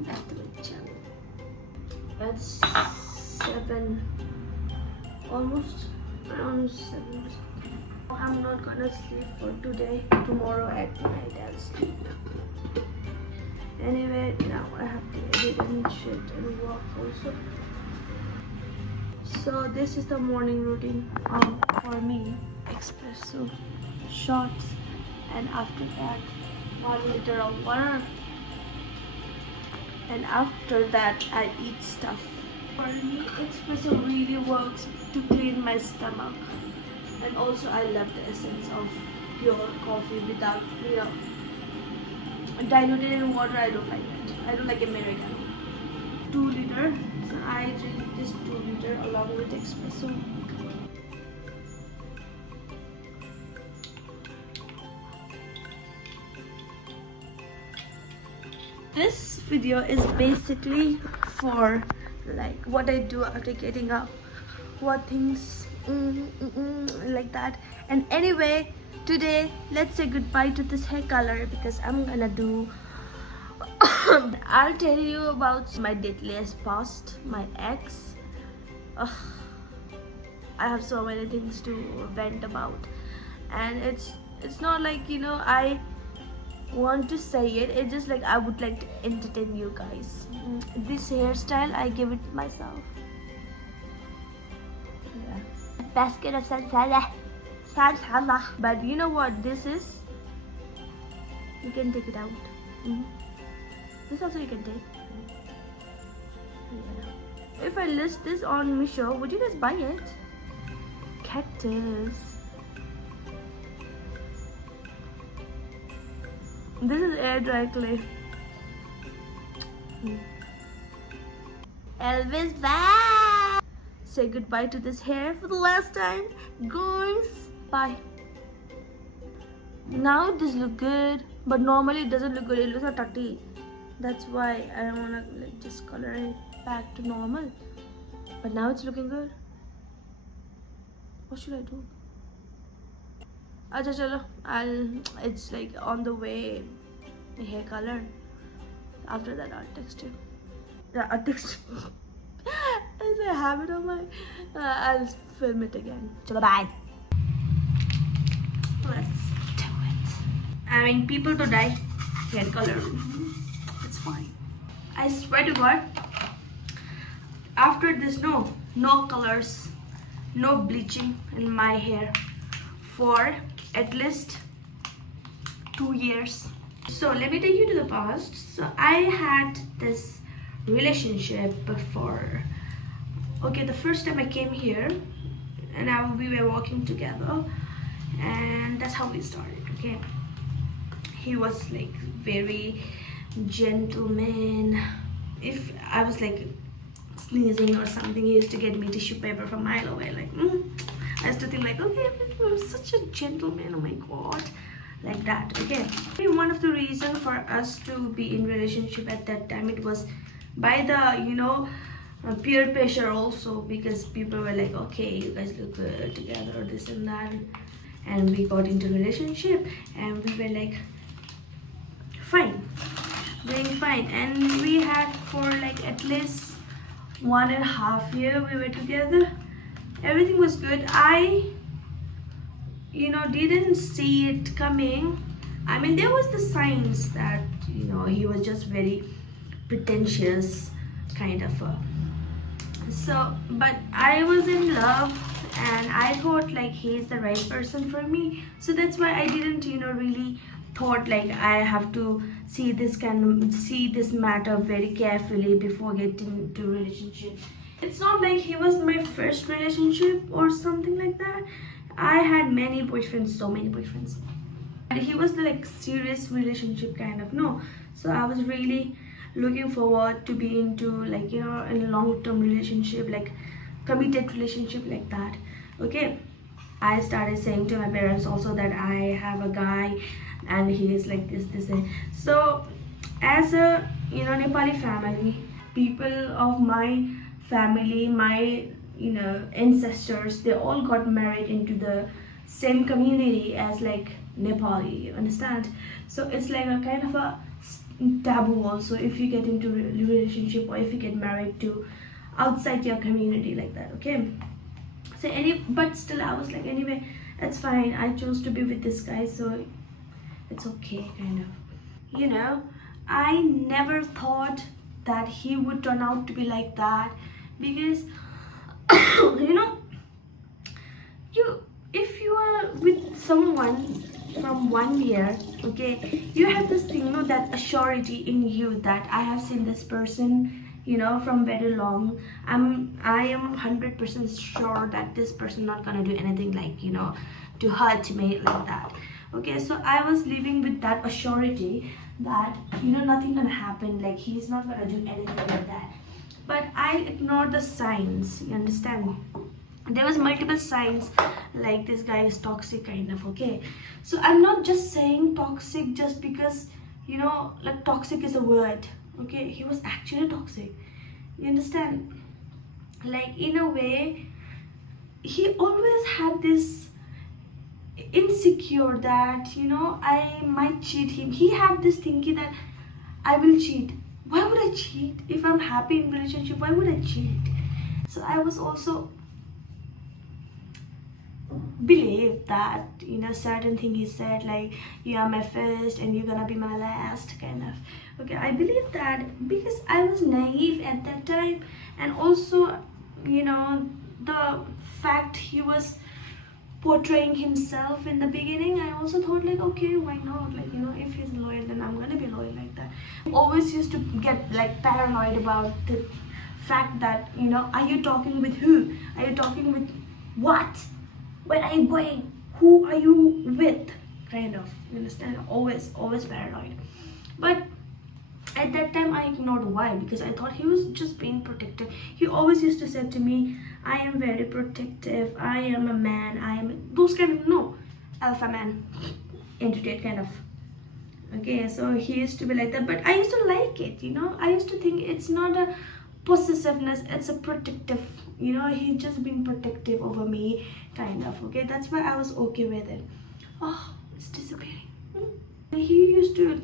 welcome back to my channel. It's 7, almost around 7. I'm not gonna sleep for today. Tomorrow at night I'll sleep. Anyway, now I have to edit and shit and work also. So this is the morning routine for me. Espresso shots, and after that 1 liter of water, and after that I eat stuff. For me, espresso really works to clean my stomach, and also I love the essence of pure coffee without, diluted in water. I don't like that. I don't like Americano. 2 liter, so I drink this 2 liter along with espresso. This video is basically for like what I do after getting up, what things like that. And anyway, today let's say goodbye to this hair color because I'm gonna do I'll tell you about my deadliest past, my ex. Ugh, I have so many things to vent about, and it's not like I want to say it. It's just like I would like to entertain you guys. This hairstyle I give it myself. Yeah. Basket of salsa. But you know what this is? You can take it out. This also you can take. Yeah. If I list this on Misho, would you guys buy it? Cactus. This is air dry clay. Elvis back. Say goodbye to this hair for the last time, guys. Bye. Now this look good, but normally it doesn't look good. It looks like tutty. That's why I wanna like just color it back to normal. But now it's looking good. What should I do? Acha chalo, it's like on the way, hair color. After that I'll text you. Yeah, I'll text you. It's a habit of mine. I'll film it again. Chalo, bye. Let's do it. I mean, people to die, hair color. It's fine. I swear to God, after this, no colors, no bleaching in my hair for at least 2 years. So let me take you to the past. So I had this relationship before. Okay, the first time I came here, and we were walking together, and that's how we started. Okay, he was like very gentleman. If I was like sneezing or something, he used to get me tissue paper from mile away. Like I used to think like, okay, I'm such a gentleman, oh my god, like that. Okay, one of the reasons for us to be in relationship at that time, it was by the peer pressure also, because people were like, okay, you guys look good together, this and that, and we got into relationship, and we were like fine, doing fine, and we had for like at least 1.5 years we were together. Everything was good. I didn't see it coming. I mean, there was the signs that he was just very pretentious kind of but I was in love, and I thought like he's the right person for me. So that's why I didn't really thought like I have to see this matter very carefully before getting into relationship. It's not like he was my first relationship or something like that. I had many boyfriends, so many boyfriends, and he was the like serious relationship kind of. No, so I was really looking forward to be into like in a long-term relationship, like committed relationship like that. Okay, I started saying to my parents also that I have a guy and he is like this and so. As a Nepali family, people of my family, my ancestors, they all got married into the same community as like Nepali, you understand? So it's like a kind of a taboo also if you get into relationship or if you get married to outside your community like that. Okay, so but still I was like, anyway, it's fine, I chose to be with this guy, so it's okay, kind of. I never thought that he would turn out to be like that, because you if you are with someone from 1 year, okay, you have this thing, that assurity in you that I have seen this person, from very long. I am 100% sure that this person not gonna do anything like, to hurt me like that. Okay, so I was living with that assurity that, nothing gonna happen, like he's not gonna do anything like that. But I ignored the signs, you understand? There was multiple signs like this guy is toxic, kind of. Okay, so I'm not just saying toxic just because, like toxic is a word. Okay, he was actually toxic, you understand? Like, in a way, he always had this insecure that, I might cheat him. He had this thinking that I will cheat. Why would I cheat? If I'm happy in relationship, why would I cheat? So I was also believe that, certain thing he said, like, you are my first and you're gonna be my last, kind of. Okay, I believe that because I was naive at that time, and also, the fact he was portraying himself in the beginning, I also thought like, okay, why not, like, if he's loyal, then I'm gonna be loyal like that. Always used to get like paranoid about the fact that, are you talking with who, are you talking with what, where are you going, who are you with, kind of, you understand? Always paranoid. But at that time I ignored. Why? Because I thought he was just being protective. He always used to say to me, I am very protective, I am a man, I am those kind of, no, alpha man entity, kind of. Okay, so he used to be like that, but I used to like it, I used to think it's not a possessiveness, it's a protective, he's just being protective over me, kind of. Okay, that's why I was okay with it. Oh, it's disappearing. He used to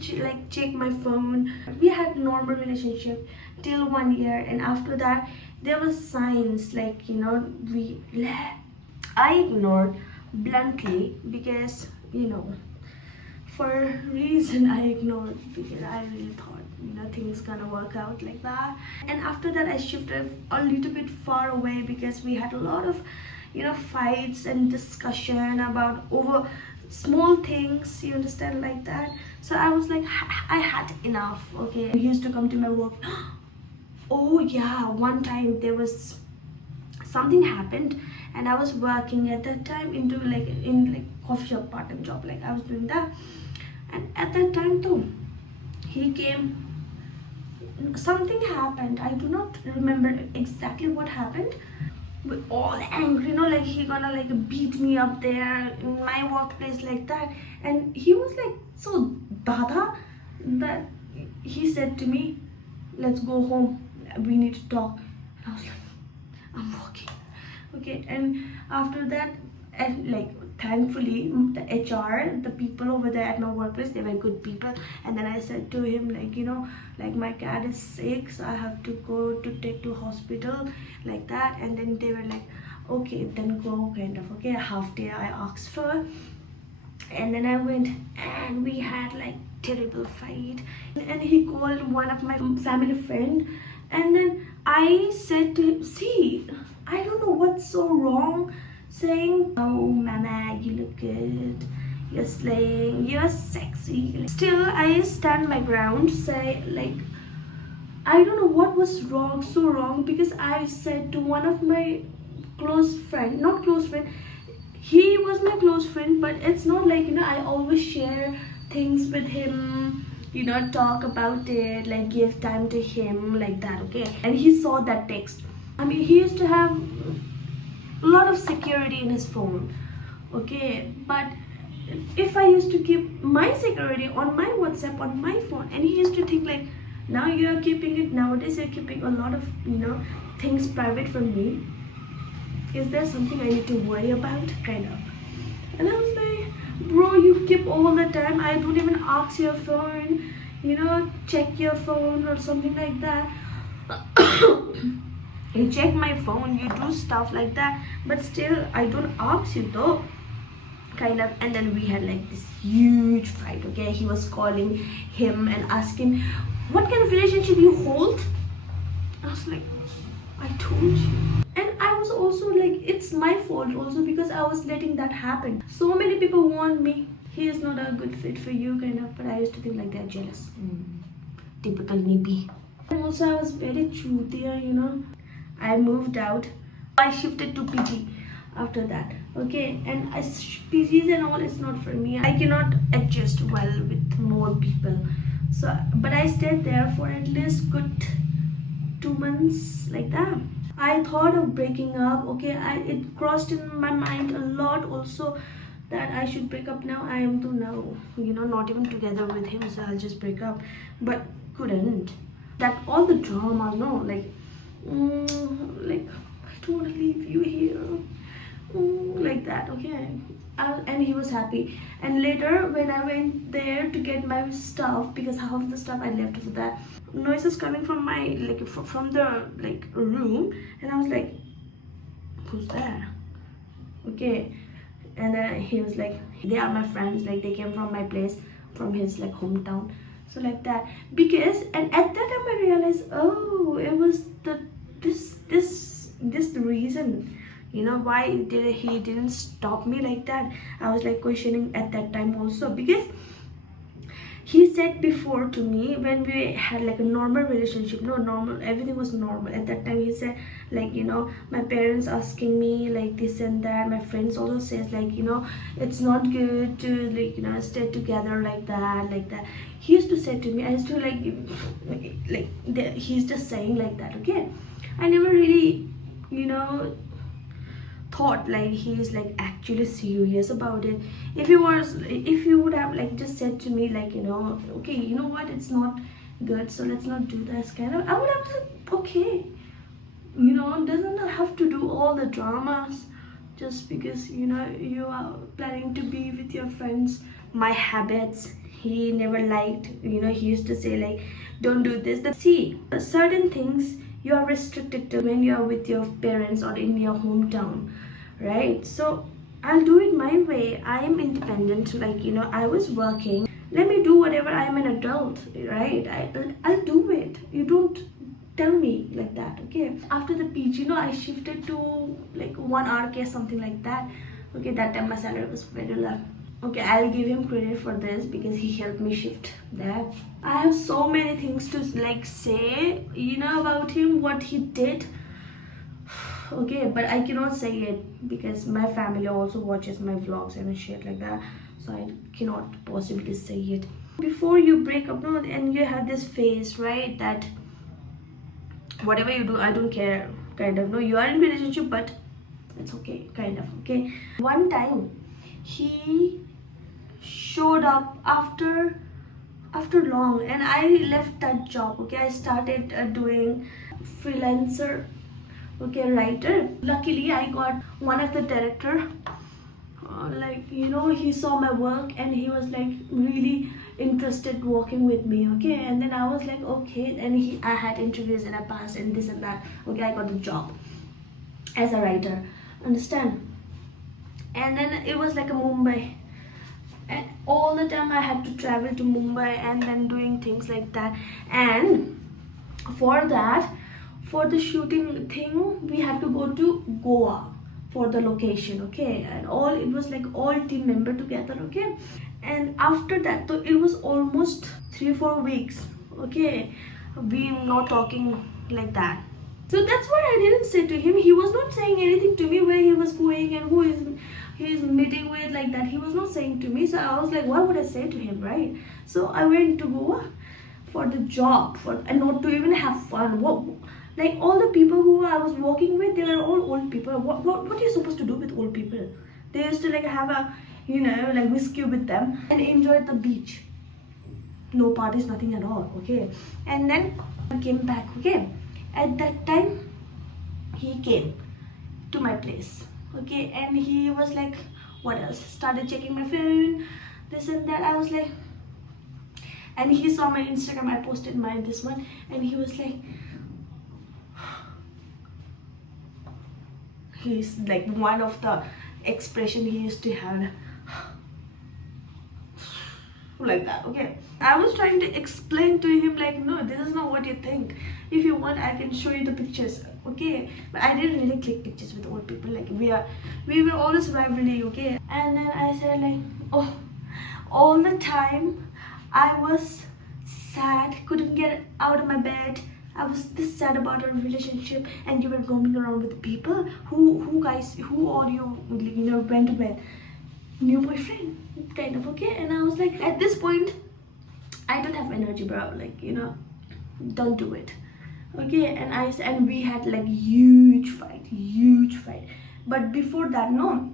check my phone. We had normal relationship till 1 year, and after that there was signs like, I ignored bluntly because, for a reason I ignored, because I really thought, things gonna work out like that. And after that I shifted a little bit far away because we had a lot of, fights and discussion about over small things, you understand, like that. So I was like, I had enough. Okay, he used to come to my work. Oh yeah, one time there was something happened, and I was working at that time in coffee shop part-time job, like I was doing that. And at that time too, he came, something happened, I do not remember exactly what happened. We all angry, like he gonna like beat me up there in my workplace like that. And he was like so dada that he said to me, let's go home, we need to talk. And I was like, I'm working. Okay, and after that, and like thankfully the HR, the people over there at my workplace, they were good people. And then I said to him, like, like my cat is sick, so I have to go to take to hospital, like that. And then they were like, okay, then go, kind of. Okay, a half day I asked for, and then I went, and we had like terrible fight. And he called one of my family friend, and then I said to him, see, I don't know what's so wrong saying, oh mama, you look good, you're slaying, you're sexy. Still I stand my ground, say like, I don't know what was wrong, so wrong, because I said to one of my close friend, not close friend, he was my close friend, but it's not like, I always share things with him, talk about it, like give time to him, like that. Okay, and he saw that text. I mean, he used to have a lot of security in his phone. Okay, but if I used to keep my security on my WhatsApp, on my phone, and he used to think like, now you are keeping it, nowadays you're keeping a lot of things private from me, is there something I need to worry about, kind of. And I was like, bro, you keep all the time, I don't even ask your phone, check your phone or something like that. You check my phone, you do stuff like that, but still I don't ask you though, kind of. And then we had like this huge fight. Okay, he was calling him and asking what kind of relationship you hold. I was like, I told you. And I was also like, it's my fault also, because I was letting that happen. So many people warned me, he is not a good fit for you, kind of. But I used to think like they're jealous. Typical nippy. And also I was very chutiya. I moved out. I shifted to PG after that. Okay, and PGs and all is not for me. I cannot adjust well with more people. So, but I stayed there for at least good 2 months like that. I thought of breaking up. Okay, it crossed in my mind a lot also that I should break up now. I am to now, not even together with him, so I'll just break up. But couldn't. That all the drama, no, like I don't want to leave you here, like that. Okay, and he was happy. And later when I went there to get my stuff, because half of the stuff I left for that, noises coming from my from the room, and I was like, who's there? Okay, and then he was like, they are my friends, like they came from my place, from his hometown. So like that, because, and at that time I realized, oh, it was this the reason, why he didn't stop me like that. I was like questioning at that time also, because he said before to me, when we had like a normal relationship, no normal, everything was normal at that time, he said like, my parents asking me like this and that, my friends also says like, it's not good to stay together like that. He used to say to me, I used to he's just saying like that. Okay, I never really thought like he is actually serious about it. If he would have just said to me like, okay, you know what, it's not good, so let's not do this, kind of, I would have said okay. Doesn't have to do all the dramas just because you are planning to be with your friends. My habits he never liked. He used to say like, don't do this. See, certain things you are restricted to when you are with your parents or in your hometown, right? So I'll do it my way. I am independent, I was working. Let me do whatever. I am an adult, right? I'll do it. You don't tell me like that. Okay, after the PG, I shifted to 1 RK, something like that. Okay, that time my salary was very low. Okay, I'll give him credit for this because he helped me shift that. I have so many things to say about him, what he did. Okay, but I cannot say it because my family also watches my vlogs and shit like that, so I cannot possibly say it. Before you break up, and you have this phase, right, that whatever you do, I don't care, kind of. You are in relationship, but it's okay, kind of. Okay, one time he showed up after long, and I left that job. Okay, I started doing freelancer, okay, writer. Luckily I got one of the director, he saw my work and he was really interested working with me. Okay, and then I was like, okay, and I had interviews and I passed and this and that. Okay, I got the job as a writer, understand? And then it was a Mumbai, and all the time I had to travel to Mumbai and then doing things like that. And for that, for the shooting thing, we had to go to Goa for the location. Okay, and it was all team member together. Okay, and after that, so it was almost 3-4 weeks. Okay, we not talking like that. So that's why I didn't say to him. He was not saying anything to me where he was going and who he's meeting with, like that. He was not saying to me. So I was like, why would I say to him, right? So I went to Goa for the job, and not to even have fun. All the people who I was working with, they were all old people. What are you supposed to do with old people? They used to have a whiskey with them and enjoy the beach. No parties, nothing at all. Okay, and then I came back. Okay, at that time he came to my place. Okay, and he was what else? Started checking my phone, this and that. I was like, And he saw my Instagram, I posted this one, and he was like, he's like, one of the expression he used to have like that. Okay, I was trying to explain to him like, no, this is not what you think. If you want, I can show you the pictures. Okay, but I didn't really click pictures with old people. Like we were always rivalry. Okay, and then I said like, oh, all the time I was sad, couldn't get out of my bed. I was this sad about our relationship, and you were roaming around with people. Who guys, who all you, you know, went to bed? New boyfriend, kind of. Okay, and I was like, at this point, I don't have energy, bro. Like, you know, don't do it. Okay, and we had like huge fight. But before that, no,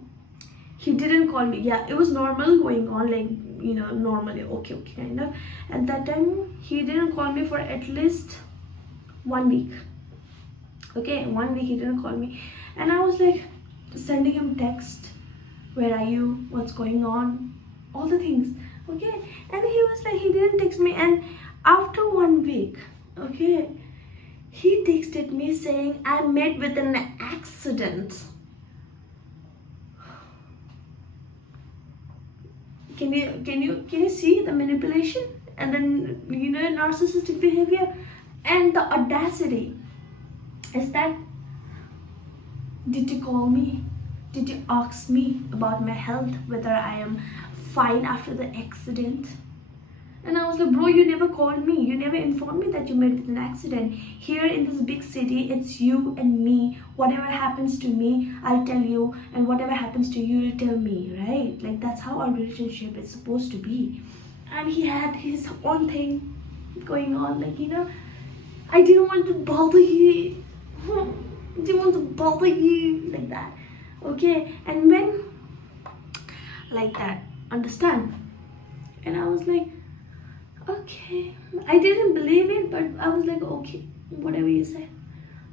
he didn't call me. Yeah, it was normal going on, like, you know, normally okay, kind of. At that time, he didn't call me for at least 1 week. Okay, 1 week he didn't call me, and I was like sending him text, where are you, what's going on, all the things. Okay, and he was like, he didn't text me, and after 1 week, okay, he texted me saying, I met with an accident. Can you see the manipulation, and then, you know, narcissistic behavior, and the audacity is that, did you call me? Did you ask me about my health, whether I am fine after the accident? And I was like, bro, you never called me. You never informed me that you met with an accident. Here in this big city, it's you and me. Whatever happens to me, I'll tell you. And whatever happens to you, you'll tell me, right? Like, that's how our relationship is supposed to be. And he had his own thing going on. Like, you know, I didn't want to bother you. I didn't want to bother you like that. Okay, and when, like that, understand? And I was like, okay, I didn't believe it, but I was like, okay, whatever you say,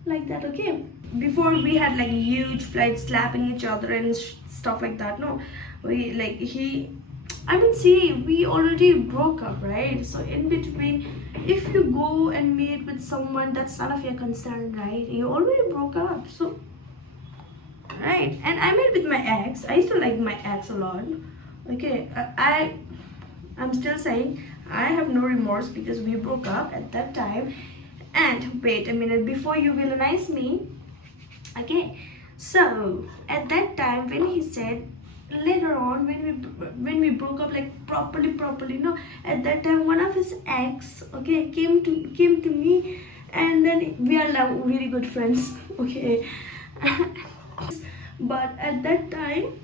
like that. Okay, before we had like huge fights, slapping each other and stuff like that. No, we like see, we already broke up, right? So in between, if you go and meet with someone, that's none of your concern, right? You already broke up, so right. And I met with my ex. I used to like my ex a lot. Okay, I'm still saying I have no remorse because we broke up at that time. And wait a minute, before you villainize me, okay, so at that time, when he said, later on, when we broke up, like properly, no, at that time one of his ex, okay, came to me, and then we are now really good friends. Okay. But at that time,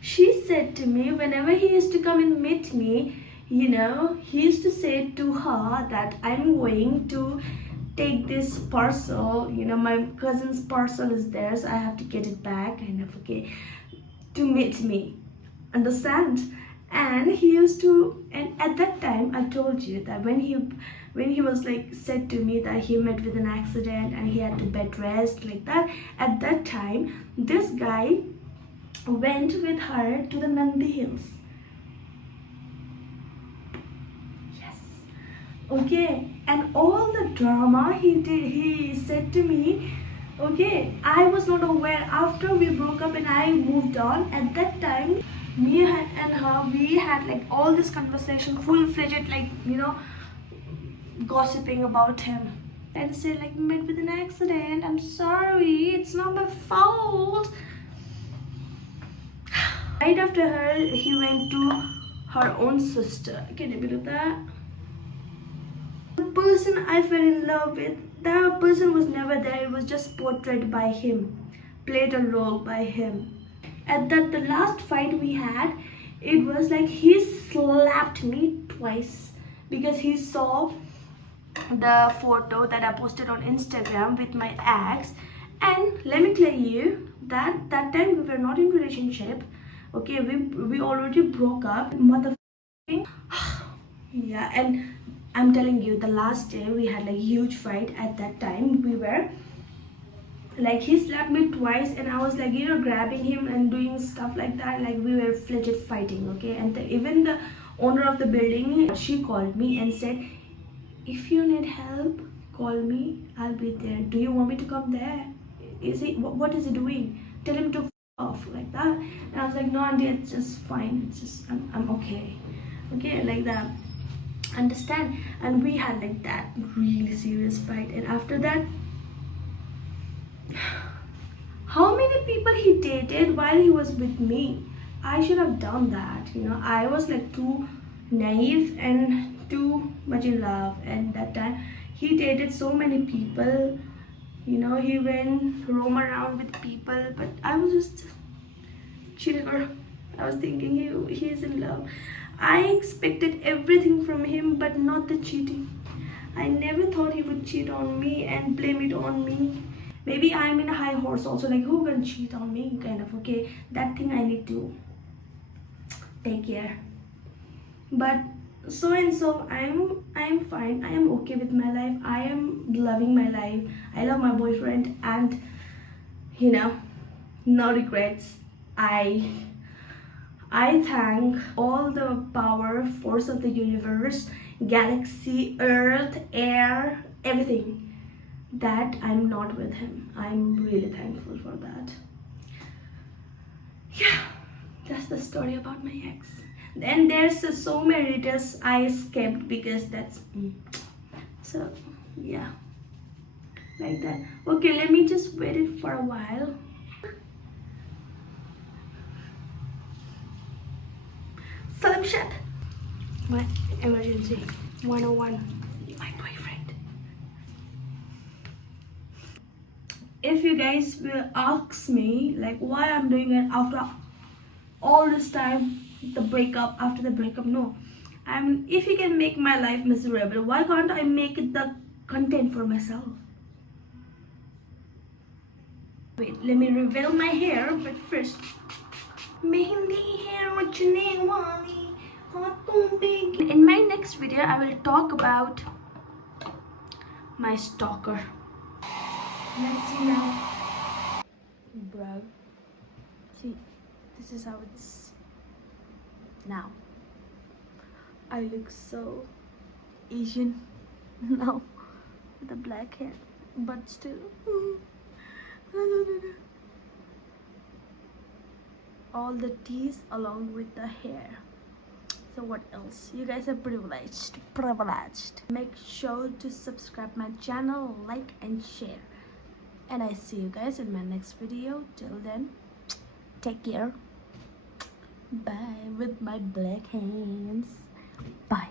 she said to me, whenever he used to come and meet me, you know, he used to say to her that I'm going to take this parcel, you know, my cousin's parcel is there, so I have to get it back, kind of, okay, to meet me, understand? And he used to, and at that time, I told you that when he was like, said to me that he met with an accident and he had to bed rest, like that, at that time, this guy went with her to the Nandi Hills. Yes. Okay, and all the drama he said to me, okay, I was not aware. After we broke up and I moved on, at that time, me and her, we had like all this conversation, full-fledged, like, you know, gossiping about him. And say like, met with an accident, I'm sorry, it's not my fault. Right after her, he went to her own sister. Can you believe that? The person I fell in love with, that person was never there. It was just portrayed by him, played a role by him. At the last fight we had, it was like he slapped me twice because he saw the photo that I posted on Instagram with my ex. And let me tell you that time we were not in relationship. Okay, we already broke up, motherfucking. Yeah, and I'm telling you, the last day we had like huge fight. At that time we were like, he slapped me twice and I was like, you know, grabbing him and doing stuff like that, like we were fledged fighting. Okay, and even the owner of the building, she called me and said, if you need help, call me, I'll be there. Do you want me to come there? Is he, what is he doing? Tell him to off, like that. And I was like, no auntie, it's just fine, it's just I'm okay, okay, like that, understand. And we had like that really serious fight. And after that, how many people he dated while he was with me? I should have done that, you know. I was like too naive and too much in love. And that time he dated so many people, you know. He went roam around with people, but I was just chill girl. I was thinking he is in love. I expected everything from him, but not the cheating. I never thought he would cheat on me and blame it on me. Maybe I'm in a high horse also, like who can cheat on me, kind of, okay. That thing I need to take care. But so and so, I'm fine. I am okay with my life. I am loving my life. I love my boyfriend, and you know, no regrets. I thank all the power, force of the universe, galaxy, earth, air, everything, that I'm not with him. I'm really thankful for that. Yeah, that's the story about my ex. Then there's so many details I skipped because that's so yeah, like that. Okay, let me just wait it for a while. Salam shut. My emergency 101. My boyfriend. If you guys will ask me like why I'm doing it after all this time, the breakup, after the breakup, no. If you can make my life miserable, why can't I make it the content for myself? Wait, let me reveal my hair, but first. Mehendi hair, what's your name, Wally? In my next video, I will talk about my stalker. Let's see now. Bro. See, this is how it's now. I look so Asian now with the black hair, but still. All the teas along with the hair. So what else? You guys are privileged. Make sure to subscribe my channel, like and share. And I see you guys in my next video. Till then, take care. Bye with my black hands.